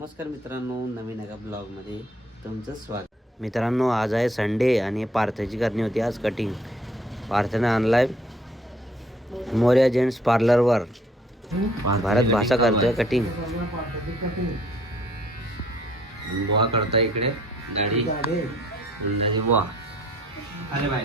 नमस्कार मित्रांनो, नवीन एका ब्लॉगमध्ये तुमचं स्वागत. मित्रांनो, आज आहे संडे आणि पार्थची करणी होती आज कटिंग. पार्थने आणलाय मोर्या जेंट्स पार्लरवर. भारत भाषा करतोय कटिंग. बुवा करतोय इकडे दाढी अंदाजे बुवा. अरे बाय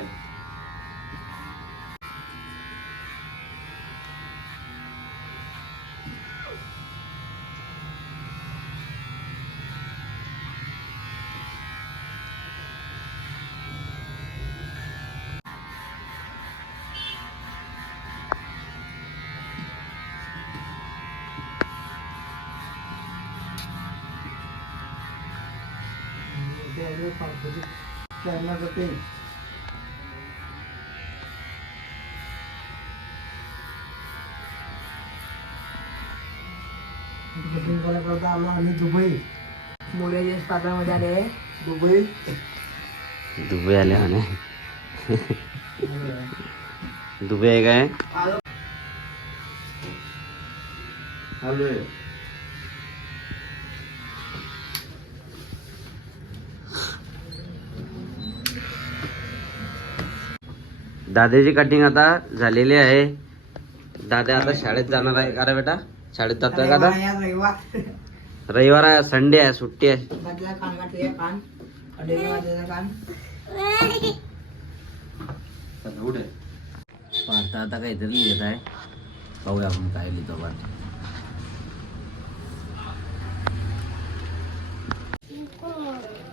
दुबई मोर्या जेंट्स पार्लरमध्ये आले. दुबई आले म्हणे. दुबई आहे काय? दादाची कटिंग आता झालेली आहे. दादा आता शाळेत जाणार आहे का रे बेटा? शाळेत जातोय का आता? रविवार आहे, संडे आहे, सुट्टी आहे. पार्थ आता काहीतरी लिहित आहे. पाहूया आपण काय लिहितो. पार्थ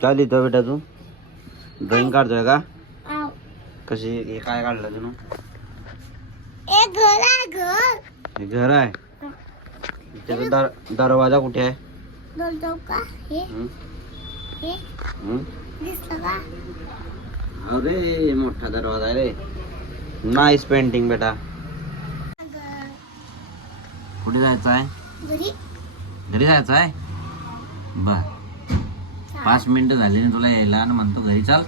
काय लिहितो बेटा तू? ड्रॉइंग काढतोय का? कशी हे काय काढलं तू? हे घर आहे. त्याचा दरवाजा कुठे आहे? अरे मोठा दरवाजा आहे रे. नाईस पेंटिंग बेटा. कुठे जायचं आहे? घरी जायचं आहे. बर, 5 मिनिटं झाली ना तुला यायला आणि म्हणतो घरी चल.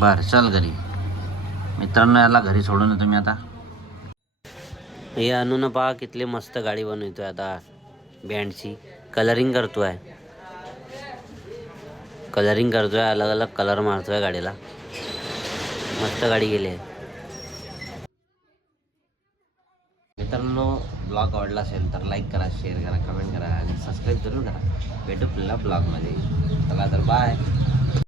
बर चल घरी. मित्रांनो, याला घरी सोडून येतो मी आता. हे अनु पहा कितली मस्त गाडी बनवतोय आता. बँडची कलरिंग करतोय. अलग अलग कलर मारतोय गाडीला. मस्त गाडी गेली आहे. मित्रांनो, ब्लॉग आवडला असेल तर लाईक करा, शेअर करा, कमेंट करा आणि सबस्क्राईब जरूर करा. भेटू पुन्हा ब्लॉगमध्ये. चला तर बाय.